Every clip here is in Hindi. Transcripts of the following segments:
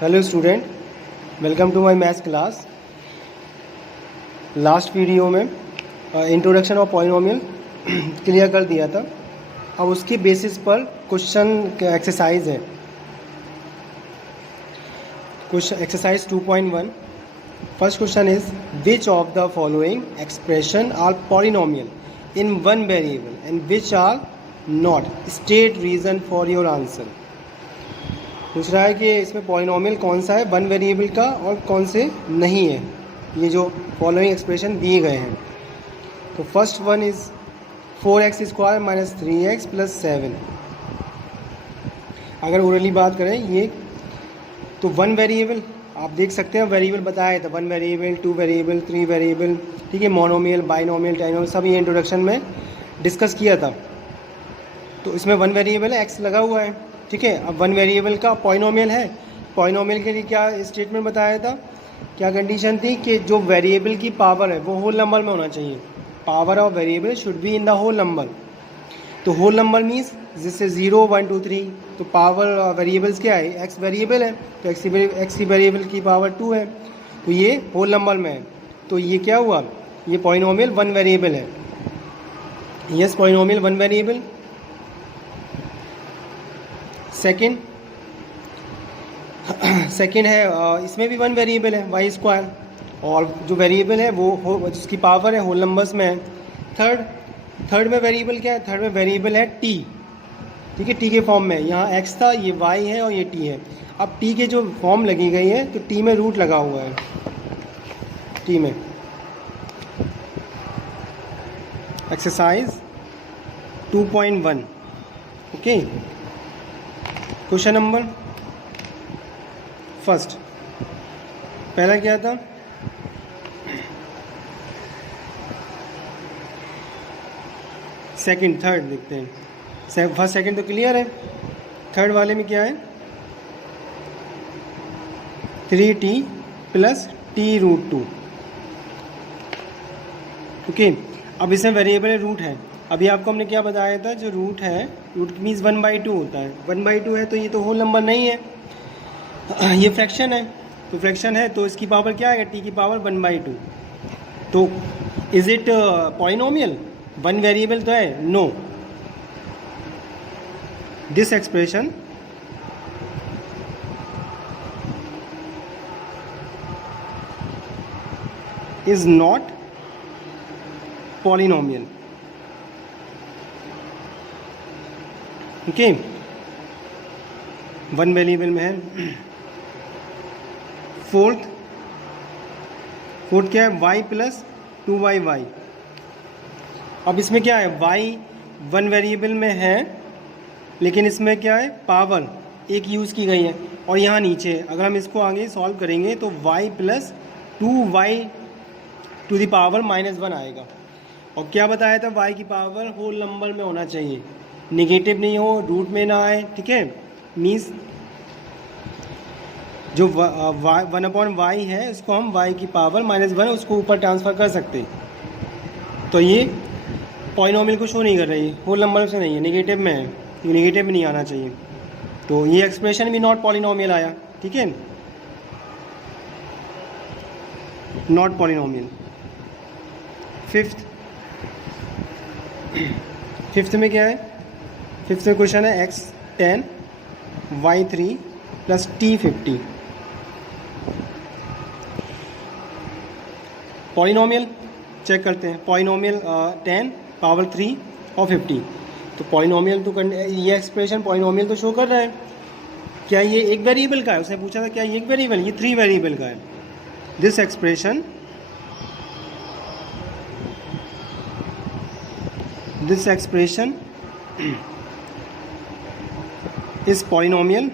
Hello student, welcome to my maths class. Last video में इंट्रोडक्शन ऑफ पॉलिनोमियल क्लियर कर दिया था। अब उसके बेसिस पर क्वेश्चन एक्सरसाइज है। Question exercise 2.1। First question is which of the following expression are polynomial in one variable and which are not, state reason for your answer. पूछ रहा है कि इसमें पॉलिनोमियल कौन सा है वन वेरिएबल का और कौन से नहीं है। ये जो फॉलोइंग एक्सप्रेशन दिए गए हैं, तो first one is 4x square minus 3x plus 7। अगर ओरली बात करें ये, तो वन वेरिएबल आप देख सकते हैं, वेरिएबल बताया था, one variable, two variable, three variable, ठीक है, मोनोमियल, बाइनोमियल, ट्राइनोमियल, सब ये इंट्रोडक्शन में डिस्कस किया था। तो इसमें वन वेरिएबल है, x लगा हुआ है, ठीक है। अब वन वेरिएबल का पॉलिनोमियल है, पॉलिनोमियल के लिए क्या स्टेटमेंट बताया था, क्या कंडीशन थी कि जो वेरिएबल की पावर है वो होल नंबर में होना चाहिए। Power of variable should be in the whole number. तो होल नंबर मीन्स जिससे 0, 1, 2, 3, तो पावर वेरिएबल्स क्या है, एक्स वेरिएबल है, तो एक्स की वेरिएबल की पावर 2 है, तो ये होल नंबर में है। तो ये क्या हुआ, ये पॉलिनोमियल वन वेरिएबल है। Yes, polynomial one variable. Second है, इसमें भी वन वेरिएबल है वाई स्क्वायर, और जो वेरिएबल है वो जिसकी पावर है होल नंबर्स में है। थर्ड में वेरिएबल क्या है, थर्ड में वेरिएबल है टी, ठीक है, टी के फॉर्म में। यहाँ एक्स था, ये वाई है और ये टी है। अब टी के जो फॉर्म लगी गई है, तो टी में रूट लगा हुआ है, टी में। Exercise 2.1, okay. Question number first, पहला क्या था, सेकंड, थर्ड देखते हैं। फर्स्ट सेकंड तो क्लियर है, थर्ड वाले में क्या है, 3t प्लस t√2, ओके। अब इसमें वेरिएबल है रूट है। अभी आपको हमने क्या बताया था, जो रूट है, रूट मीन्स 1/2 होता है। 1/2 है तो ये तो होल नंबर नहीं है, ये फ्रैक्शन है। तो फ्रैक्शन है तो इसकी पावर क्या है, टी की पावर 1/2। तो is it polynomial, one variable तो है, no. This expression is not polynomial, okay. One variable में है। फोर्थ क्या है, y प्लस 2y। अब इसमें क्या है, y वन वेरिएबल में है, लेकिन इसमें क्या है, पावर एक यूज़ की गई है। और यहाँ नीचे अगर हम इसको आगे सॉल्व करेंगे तो y plus 2y to the power -1 आएगा। और क्या बताया था, y की पावर होल नंबर में होना चाहिए, नेगेटिव नहीं हो, रूट में ना आए, ठीक है। मीन्स जो 1/y है उसको हम y की पावर -1 उसको ऊपर ट्रांसफ़र कर सकते। तो ये पॉलिनोमियल को शो नहीं कर रही, होल नंबर से नहीं है, नेगेटिव में है, ये नेगेटिव में नहीं आना चाहिए। तो ये एक्सप्रेशन भी नॉट पॉलिनोमियल आया, ठीक है, नॉट पॉलिनोमियल। फिफ्थ में क्या है, फिफ्थ में क्वेश्चन है x10 y3 plus t50। Polynomial check करते हैं, पॉलिनोमियल 10 पावर 3 और 50। तो पॉलिनोमियल तो ये एक्सप्रेशन पॉलिनोमियल तो शो कर रहा है। क्या ये एक वेरिएबल का है, उसने पूछा था क्या ये एक वेरिएबल, ये 3 वेरिएबल का है। This expression is polynomial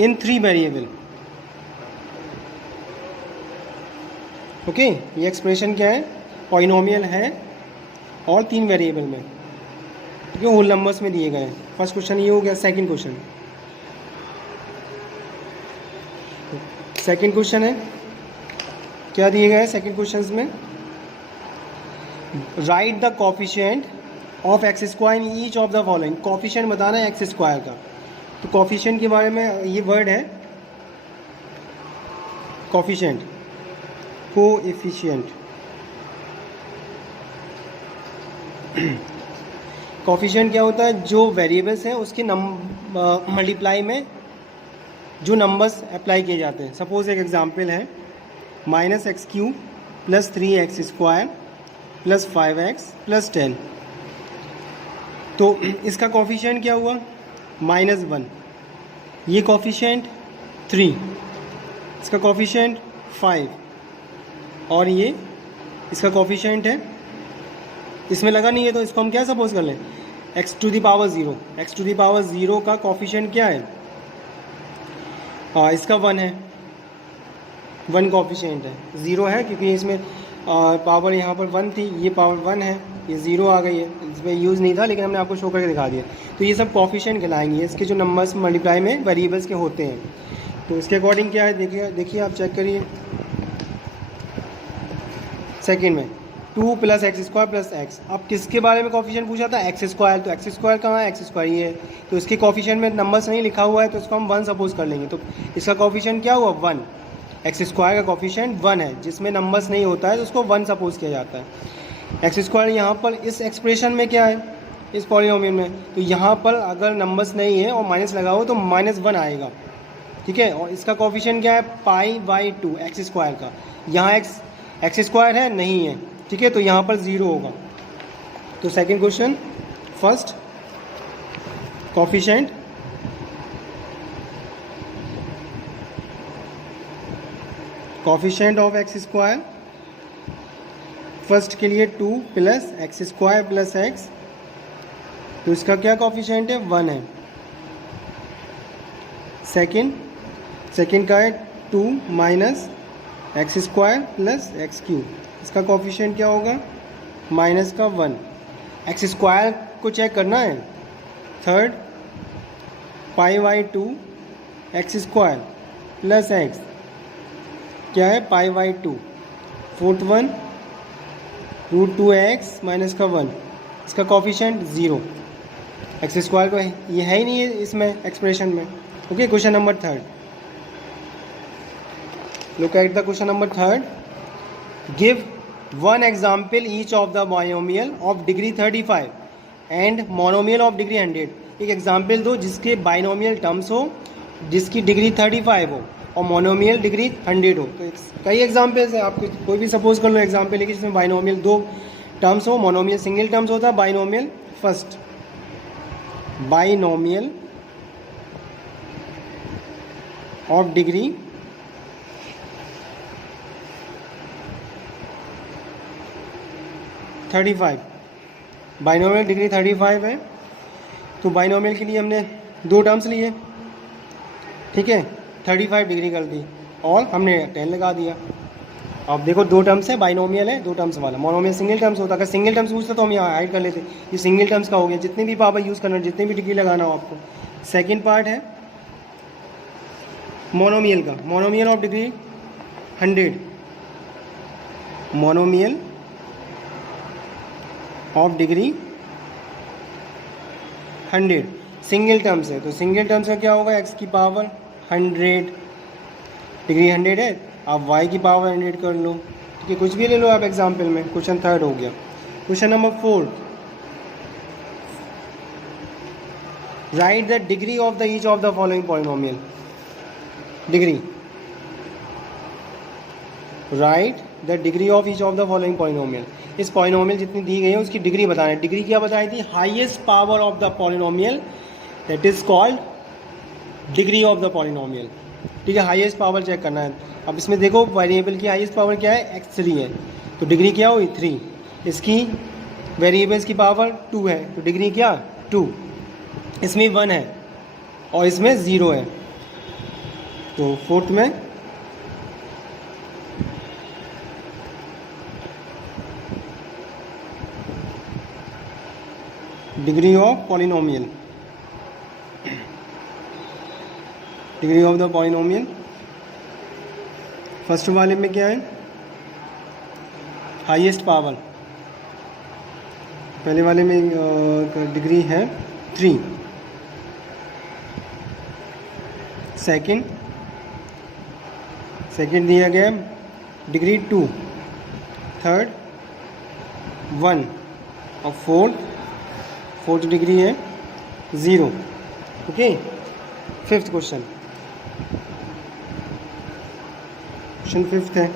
in 3 variable, okay. ये एक्सप्रेशन क्या है, पॉलिनोमियल है और 3 वेरिएबल में, क्योंकि होल नंबर्स में दिए गए हैं। फर्स्ट क्वेश्चन ये हो गया। सेकंड क्वेश्चन है, क्या दिए गए हैं सेकंड क्वेश्चन में, right the coefficient of x square in each of the following. Coefficient बताना है एक्स स्क्वायर का, तो कोफिशिएंट के बारे में ये वर्ड है कोफिशिएंट, कोएफिशिएंट। कोफिशिएंट क्या होता है? जो वेरिएबल्स हैं उसके मल्टीप्लाई में जो नंबर्स अप्लाई किए जाते हैं। सपोज एक एग्जांपल है -x³ + 3x² + 5x + 10। तो इसका कोफिशिएंट क्या हुआ? -1। ये कोफिशिएंट 3, इसका कोफिशिएंट 5 और ये इसका कोफिशिएंट है, इसमें लगा नहीं है तो इसको हम क्या सपोज कर लें? x⁻0। x⁻0 का कोफिशिएंट क्या है? इसका 1 है, 1 कोफिशिएंट है। 0 है क्योंकि इसमें पावर यहाँ पर 1 थी, ये पावर 1 है, ये 0 आ गई है। इसमें यूज़ नहीं था लेकिन हमने आपको शो करके दिखा दिया। तो ये सब कोफिशिएंट कहलाएंगे, इसके जो नंबर्स मल्टीप्लाई में वेरिएबल्स के होते हैं। तो इसके अकॉर्डिंग क्या है देखिए आप चेक करिए। सेकेंड में 2 + x² + x। अब किसके बारे में कोफिशिएंट पूछा था? x²। तो x² कहाँ है? x² ये है। तो इसके कोफिशिएंट में नंबर्स नहीं लिखा हुआ है तो इसको हम 1 सपोज कर लेंगे। तो इसका कोफिशिएंट क्या हुआ? 1। x² का कोफिशिएंट 1 है, जिसमें नंबर्स नहीं होता है तो उसको 1 सपोज किया जाता है। x² यहाँ पर इस एक्सप्रेशन में क्या है? इस पॉलिनोमियल में। तो यहाँ पर अगर नंबर्स नहीं है और माइनस लगा हो तो -1 आएगा, ठीक है। और इसका कोफिशिएंट क्या है? π/2 x² का। यहाँ x² है नहीं है, ठीक है, तो यहाँ पर 0 होगा। तो second question, first coefficient of x², first के लिए 2 + x² + x। तो इसका क्या कोफिशिएंट है? 1 है। सेकंड का है 2 - x² + x³ इसका कोफिशिएंट क्या होगा? -1। x² को चेक करना है। थर्ड π/2 x² + x क्या है? π/2। फोर्थ वन √2x - 1 इसका कोफिशिएंट 0। x² को ये है ही नहीं है इसमें एक्सप्रेशन में। Okay, question number third, look at the question number third. Give 1 example each of the binomial of degree 35 and monomial of degree 100। एक एग्जाम्पल दो जिसके बाइनोमियल टर्म्स हो, जिसकी डिग्री 35 हो और मोनोमियल डिग्री 100 हो। तो कई एग्जाम्पल्स हैं, आपको कोई भी सपोज कर लो एग्जाम्पल है कि जिसमें बाइनोमियल 2 टर्म्स हो, मोनोमियल सिंगल टर्म्स होता है। Binomial first, binomial of degree 35, binomial degree 35 है। तो बाइनोमियल के लिए हमने 2 टर्म्स लिए, ठीक है, 35 डिग्री कर दी और हमने 10 लगा दिया। अब देखो 2 टर्म्स है, बाइनोमियल है 2 टर्म्स वाला। मोनोमियल सिंगल टर्म्स होता, अगर सिंगल टर्म्स पूछता तो हम यहाँ हाइड कर लेते। ये सिंगल टर्म्स का हो गया, जितनी भी पावर यूज़ करना, जितनी भी डिग्री लगाना हो आपको। सेकेंड पार्ट है मोनोमियल का, monomial of degree 100, monomial of degree 100 single terms है। तो सिंगल टर्म्स का क्या होगा? x की पावर 100, डिग्री 100 है, आप y की पावर 100 कर लो, ठीक है, कुछ भी ले लो आप एग्जाम्पल में। क्वेश्चन थर्ड हो गया। Question number fourth, right the degree of the each of the following polynomial. Degree, right the degree of each of the following polynomial. इस पॉलिनोमियल जितनी दी गई है उसकी डिग्री बताना है। डिग्री क्या बताई थी? Highest power of the polynomial, that is called degree of the polynomial, ठीक है। हाईएस्ट पावर चेक करना है। अब इसमें देखो वेरिएबल की हाईएस्ट पावर क्या है? x3 है, तो डिग्री क्या हुई? 3। इसकी वेरिएबल्स की पावर 2 है, तो डिग्री क्या? 2। इसमें 1 है और इसमें 0 है। तो फोर्थ में degree of polynomial, degree of the polynomial first वाले में क्या है? हाईएस्ट पावर, पहले वाले में डिग्री है 3, सेकंड दिया गया, डिग्री 2, थर्ड 1 और फोर्थ डिग्री है 0। ओके, फिफ्थ क्वेश्चन फिफ्थ है,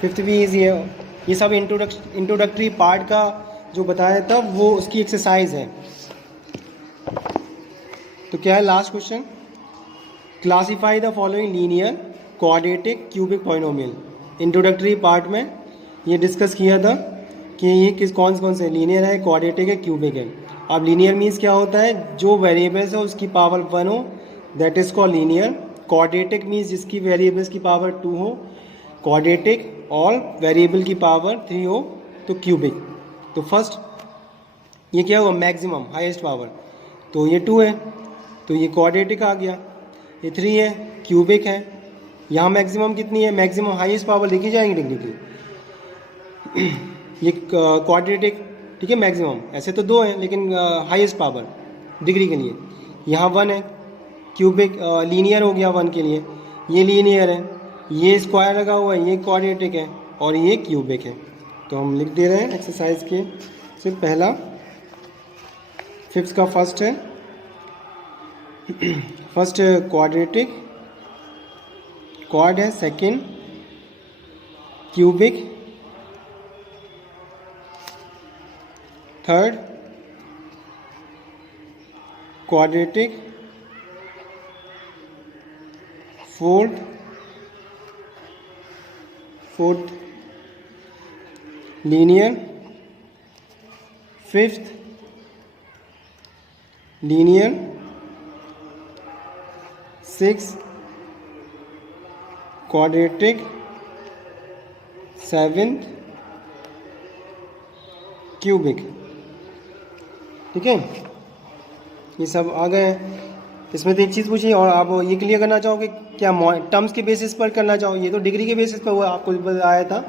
फिफ्थ भी इजी है। ये सब इंट्रोडक्टरी पार्ट का जो बताया था वो उसकी एक्सरसाइज है। तो क्या है last question, classify the following linear quadratic cubic polynomial. Introductory part में ये डिस्कस किया था कि ये कौन से लीनियर है, क्वाड्रेटिक है, क्यूबिक है। अब लीनियर मीन्स क्या होता है, जो वेरिएबल्स है उसकी पावर 1 हो, that is called linear. Quadratic means जिसकी वेरिएबल्स की पावर 2 हो क्वाड्रेटिक, और वेरिएबल की पावर 3 हो तो क्यूबिक। तो फर्स्ट ये क्या होगा, मैक्सिमम हाईएस्ट पावर, तो ये 2 है तो ये क्वाड्रेटिक आ गया, ये 3 है क्यूबिक है। यहाँ मैक्सिमम कितनी है, मैक्सिमम हाईएस्ट पावर लिखी जाएंगी डिग्री की, ये क्वाड्रेटिक, ठीक है मैक्सिमम, ऐसे तो 2 है लेकिन हाईएस्ट पावर डिग्री के लिए यहाँ 1 है। क्यूबिक लीनियर हो गया 1 के लिए, ये लीनियर है, ये स्क्वायर लगा हुआ है, ये क्वाड्रेटिक है और ये क्यूबिक है। तो हम लिख दे रहे हैं एक्सरसाइज के सिर्फ पहला, फिफ्थ का फर्स्ट है, फर्स्ट क्वाड्रेटिक, क्वाड है, second cubic, third quadratic, fourth linear, fifth linear, six quadratic, seventh cubic. ठीक है, ये सब आ गए हैं। इसमें तो एक चीज़ पूछी और आप ये क्लियर करना चाहोगे क्या टर्म्स के बेसिस पर करना चाहो, ये तो डिग्री के बेसिस पर हुआ, आपको बताया था।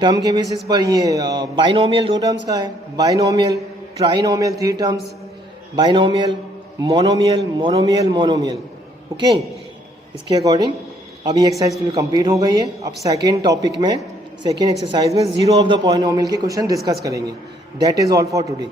टर्म के बेसिस पर ये बाइनोमियल 2 टर्म्स का है, binomial, trinomial 3 terms, binomial, monomial. Okay, इसके अकॉर्डिंग अभी एक्सरसाइज फिर कंप्लीट हो गई है। अब सेकेंड टॉपिक में, सेकेंड एक्सरसाइज में 0 ऑफ द पॉलिनोमियल के क्वेश्चन डिस्कस करेंगे। That is all for today.